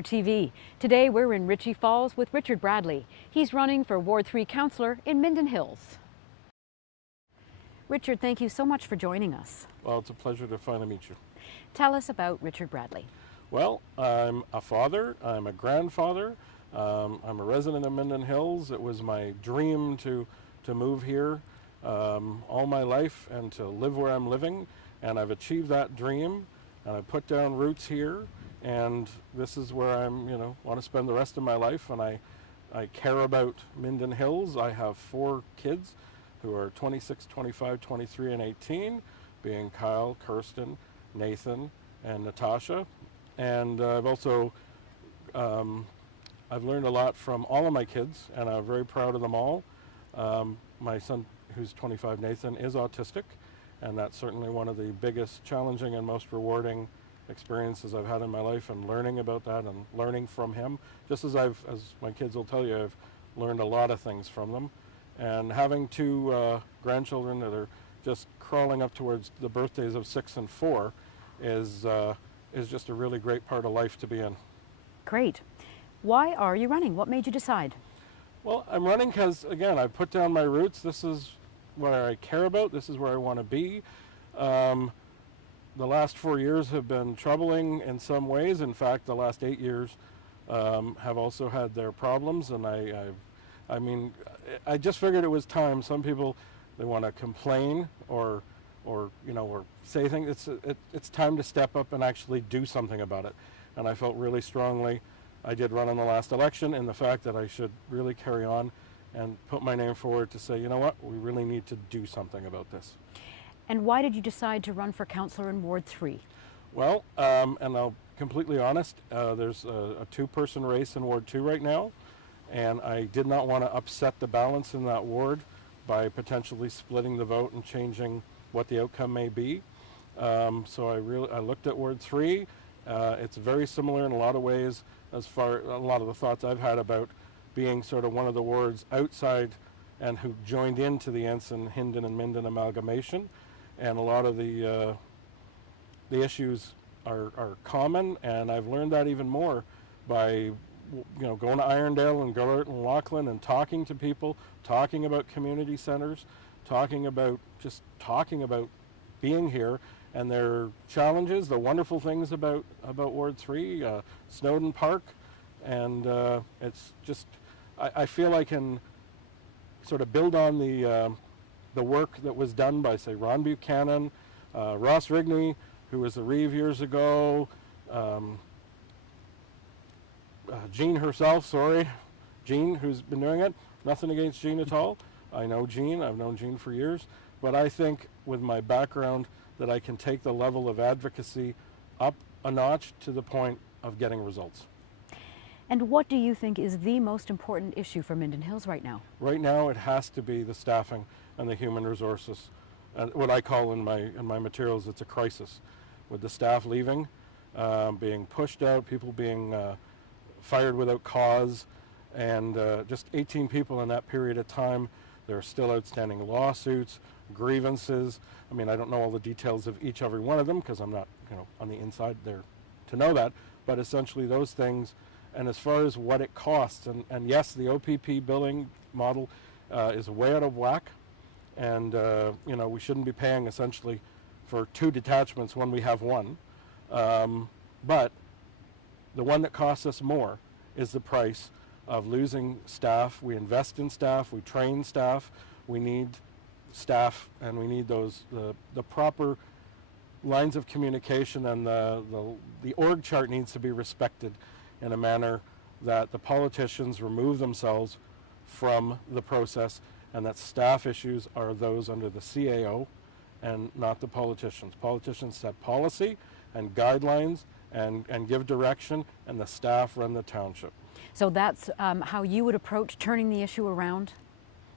HTV. Today we're in Ritchie Falls with Richard Bradley. He's running for Ward 3 councillor in Minden Hills. Richard, thank you so much for joining us. Well, it's a pleasure to finally meet you. Tell us about Richard Bradley. Well, I'm a father, I'm a grandfather, I'm a resident of Minden Hills. It was my dream to move here all my life and to live where I'm living, and I've achieved that dream, and I put down roots here, and this is where I'm, want to spend the rest of my life, and I care about Minden Hills. I have 4 kids who are 26, 25, 23, and 18, being Kyle, Kirsten, Nathan, and Natasha. And I've also, I've learned a lot from all of my kids, and I'm very proud of them all. My son, who's 25, Nathan, is autistic, and that's certainly one of the biggest challenging and most rewarding experiences I've had in my life, and learning about that and learning from him. Just as my kids will tell you, I've learned a lot of things from them. And having 2 grandchildren that are just crawling up towards the birthdays of 6 and 4 is just a really great part of life to be in. Great. Why are you running? What made you decide? Well, I'm running because, again, I put down my roots. This is what I care about. This is where I want to be. The last 4 years have been troubling in some ways. In fact, the last 8 years have also had their problems, and I mean, I just figured it was time. Some people, they want to complain or say things. It's time to step up and actually do something about it. And I felt really strongly, I did run in the last election, in the fact that I should really carry on and put my name forward to say, you know what, we really need to do something about this. And why did you decide to run for councillor in Ward 3? Well, and I'll completely honest, there's a 2-person race in Ward 2 right now, and I did not want to upset the balance in that ward by potentially splitting the vote and changing what the outcome may be. So I looked at Ward 3. It's very similar in a lot of ways, as far a lot of the thoughts I've had about being sort of one of the wards outside and who joined into the Ensign, Hindon, and Minden amalgamation. And a lot of the issues are common, and I've learned that even more by going to Irondale and Gillard and Laughlin and talking to people, talking about community centers, talking about being here and their challenges, the wonderful things about Ward 3, Snowden Park, and it's just, I feel I can sort of build on the work that was done by, say, Ron Buchanan, Ross Rigney, who was the Reeve years ago, Jean herself, Jean, who's been doing it. Nothing against Jean at all. I know Jean, I've known Jean for years, but I think with my background that I can take the level of advocacy up a notch to the point of getting results. And what do you think is the most important issue for Minden Hills right now? Right now it has to be the staffing and the human resources. What I call in my materials, it's a crisis. With the staff leaving, being pushed out, people being fired without cause, and just 18 people in that period of time. There are still outstanding lawsuits, grievances. I mean, I don't know all the details of every one of them because I'm not, on the inside there to know that, but essentially those things. And as far as what it costs, and yes, the OPP billing model is way out of whack, and we shouldn't be paying essentially for 2 detachments when we have 1. But the one that costs us more is the price of losing staff. We invest in staff, we train staff, we need staff, and we need the proper lines of communication, and the org chart needs to be respected in a manner that the politicians remove themselves from the process, and that staff issues are those under the CAO and not the politicians. Politicians set policy and guidelines and give direction, and the staff run the township. So that's how you would approach turning the issue around?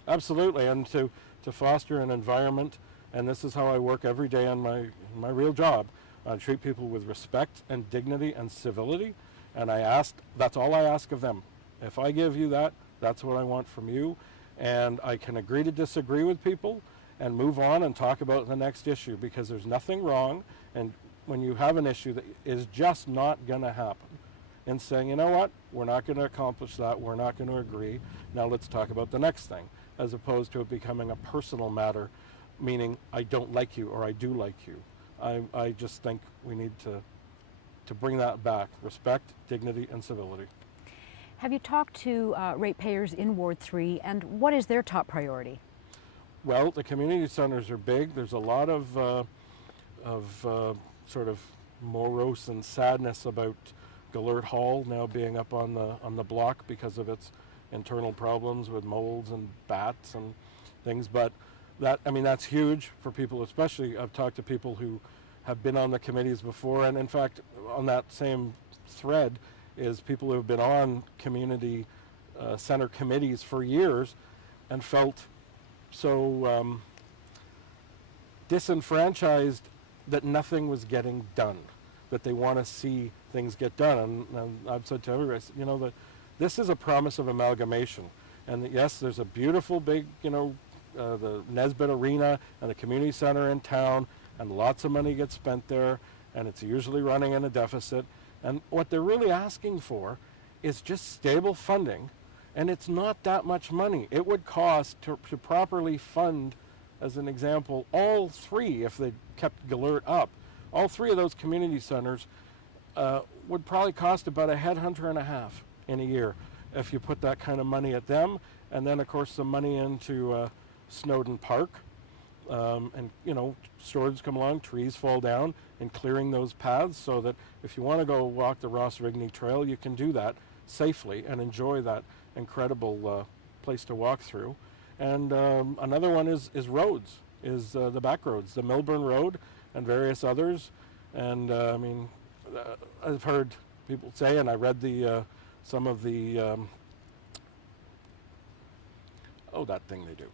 Absolutely, and to foster an environment, and this is how I work every day on my real job. I treat people with respect and dignity and civility, and that's all I ask of them. If I give you that, that's what I want from you, and I can agree to disagree with people and move on and talk about the next issue, because there's nothing wrong, and when you have an issue that is just not going to happen, in saying, you know what, we're not going to accomplish that, we're not going to agree, now let's talk about the next thing, as opposed to it becoming a personal matter, meaning I don't like you or I do like you. I just think we need to bring that back, respect, dignity, and civility. Have you talked to ratepayers in Ward 3, and what is their top priority? Well, the community centers are big. There's a lot of sort of morose and sadness about Gallert Hall now being up on the block because of its internal problems with molds and bats and things. But that's huge for people, especially I've talked to people who have been on the committees before, and in fact, on that same thread is people who have been on community center committees for years and felt so disenfranchised that nothing was getting done, that they want to see things get done. And I've said to everybody, that this is a promise of amalgamation. And that, yes, there's a beautiful big, the Nesbitt Arena and the community center in town, and lots of money gets spent there, and it's usually running in a deficit. And what they're really asking for is just stable funding, and it's not that much money. It would cost to properly fund, as an example, all three, if they kept Gallert up, all three of those community centers would probably cost about a headhunter and a half in a year if you put that kind of money at them. And then, of course, some money into Snowden Park. And storage come along, trees fall down, and clearing those paths so that if you want to go walk the Ross Rigney Trail, you can do that safely and enjoy that incredible place to walk through. And another one is roads, is the back roads, the Milburn Road and various others. And I've heard people say, and I read some of the that thing they do.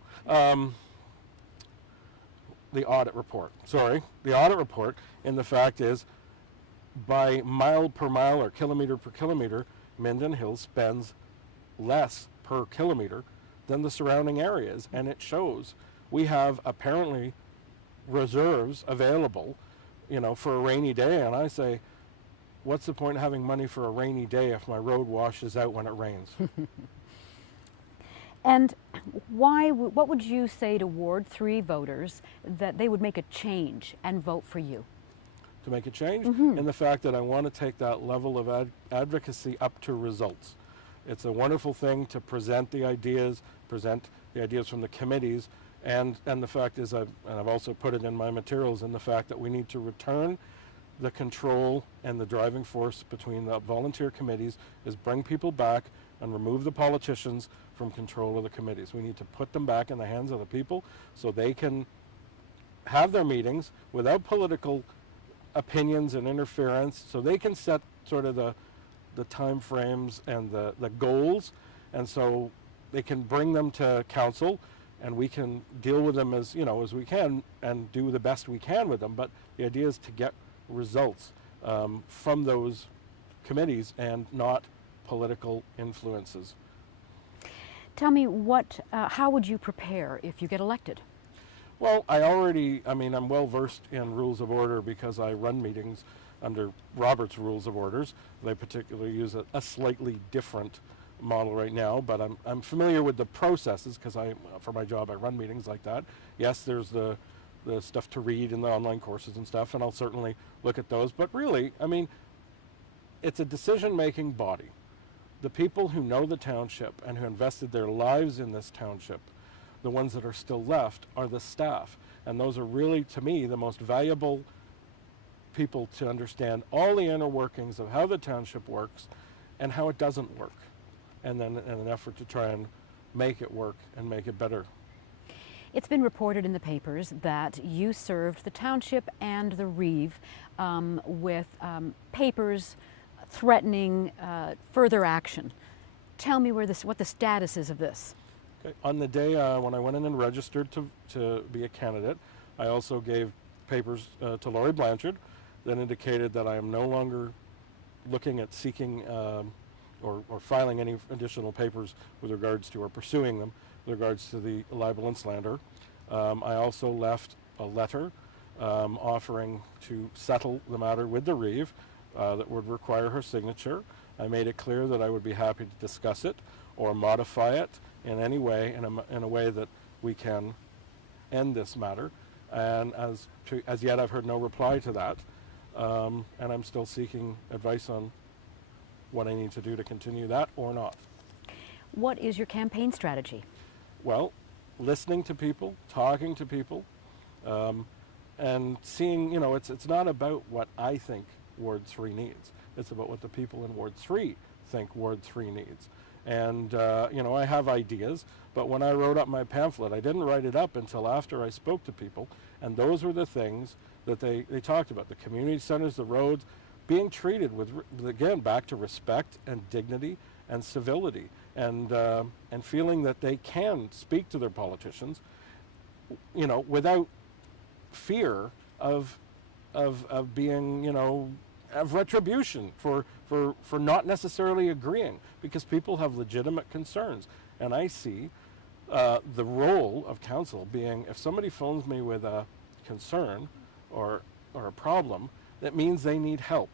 The audit report, and the fact is, by mile per mile or kilometer per kilometer, Minden Hills spends less per kilometer than the surrounding areas, and it shows. We have apparently reserves available, for a rainy day, and I say, what's the point of having money for a rainy day if my road washes out when it rains? And what would you say to Ward 3 voters that they would make a change and vote for you? To make a change? In the fact that I want to take that level of advocacy up to results. It's a wonderful thing to present the ideas from the committees, and the fact is, I've also put it in my materials, in the fact that we need to return the control and the driving force between the volunteer committees, is bring people back and remove the politicians from control of the committees. We need to put them back in the hands of the people so they can have their meetings without political opinions and interference, so they can set sort of the time frames and the goals, and so they can bring them to council, and we can deal with them as we can and do the best we can with them. But the idea is to get results from those committees and not political influences. Tell me how would you prepare if you get elected? Well, I'm well versed in rules of order because I run meetings under Robert's Rules of Orders. They particularly use a slightly different model right now, but I'm familiar with the processes because for my job I run meetings like that. Yes, there's the stuff to read in the online courses and stuff, and I'll certainly look at those. But really, it's a decision-making body. The people who know the township and who invested their lives in this township, the ones that are still left, are the staff. And those are really, to me, the most valuable people to understand all the inner workings of how the township works and how it doesn't work. And then in an effort to try and make it work and make it better. It's been reported in the papers that you served the township and the Reeve with papers threatening further action. Tell me what the status is of this. Okay. On the day when I went in and registered to be a candidate, I also gave papers to Laurie Blanchard that indicated that I am no longer looking at seeking or filing any additional papers with regards to, or pursuing them with regards to the libel and slander. I also left a letter offering to settle the matter with the Reeve that would require her signature. I made it clear that I would be happy to discuss it or modify it in any way, in a way that we can end this matter. And as yet, I've heard no reply to that, and I'm still seeking advice on what I need to do to continue that or not. What is your campaign strategy? Well, listening to people, talking to people, and seeing, it's not about what I think Ward 3 needs. It's about what the people in Ward 3 think Ward 3 needs. And, I have ideas, but when I wrote up my pamphlet, I didn't write it up until after I spoke to people, and those were the things that they talked about: the community centers, the roads, being treated with, again, back to respect and dignity and civility, and feeling that they can speak to their politicians, without fear of being, of retribution for not necessarily agreeing, because people have legitimate concerns. And I see the role of council being, if somebody phones me with a concern or a problem, that means they need help.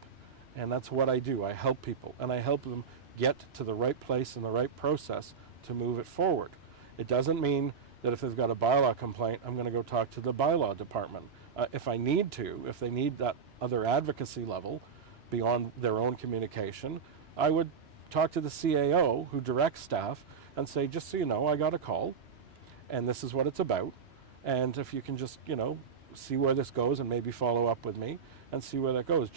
And that's what I do. I help people, and I help them get to the right place and the right process to move it forward. It doesn't mean that if they've got a bylaw complaint, I'm going to go talk to the bylaw department. If I need to, if they need that other advocacy level beyond their own communication, I would talk to the CAO who directs staff and say, just so you know, I got a call, and this is what it's about. And if you can just, see where this goes and maybe follow up with me and see where that goes.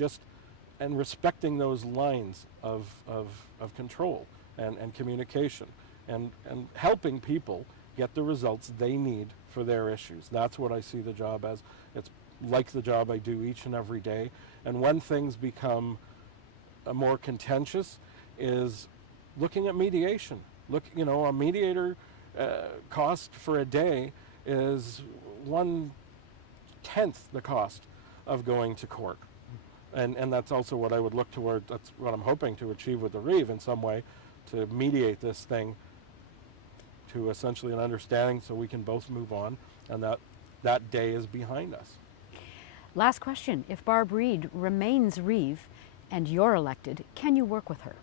And respecting those lines of control and communication, and helping people get the results they need for their issues. That's what I see the job as. It's like the job I do each and every day. And when things become more contentious is looking at mediation. A mediator cost for a day is 1/10 the cost of going to court. And that's also what I would look toward. That's what I'm hoping to achieve with the Reeve in some way, to mediate this thing to essentially an understanding so we can both move on, and that day is behind us. Last question. If Barb Reid remains Reeve and you're elected, can you work with her?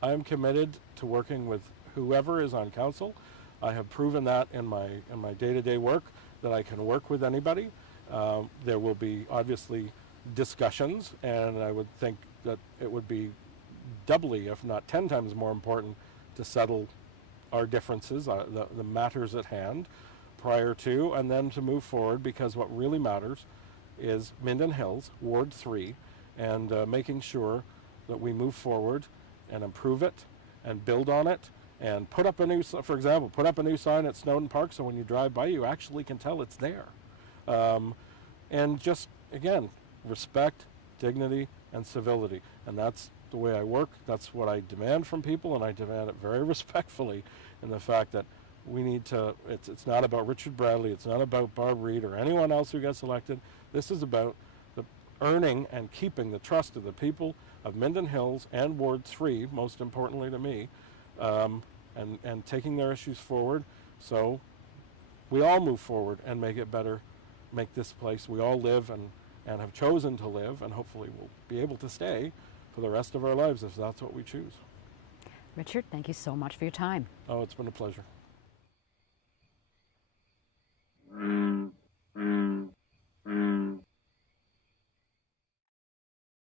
I am committed to working with whoever is on council. I have proven that in my day-to-day work, that I can work with anybody. There will be obviously discussions, and I would think that it would be doubly, if not 10 times more important, to settle our differences, the matters at hand prior to, and then to move forward, because what really matters is Minden Hills, Ward 3, and making sure that we move forward and improve it and build on it, and put up a new sign at Snowden Park so when you drive by you actually can tell it's there. And just, again, respect, dignity, and civility. And that's the way I work. That's what I demand from people, and I demand it very respectfully, in the fact that we need to, it's not about Richard Bradley, it's not about Barb Reid or anyone else who gets elected. This is about the earning and keeping the trust of the people of Minden Hills and Ward 3, most importantly to me, and taking their issues forward so we all move forward and make it better, make this place we all live and have chosen to live, and hopefully we'll be able to stay for the rest of our lives if that's what we choose. Richard, thank you so much for your time. Oh, it's been a pleasure.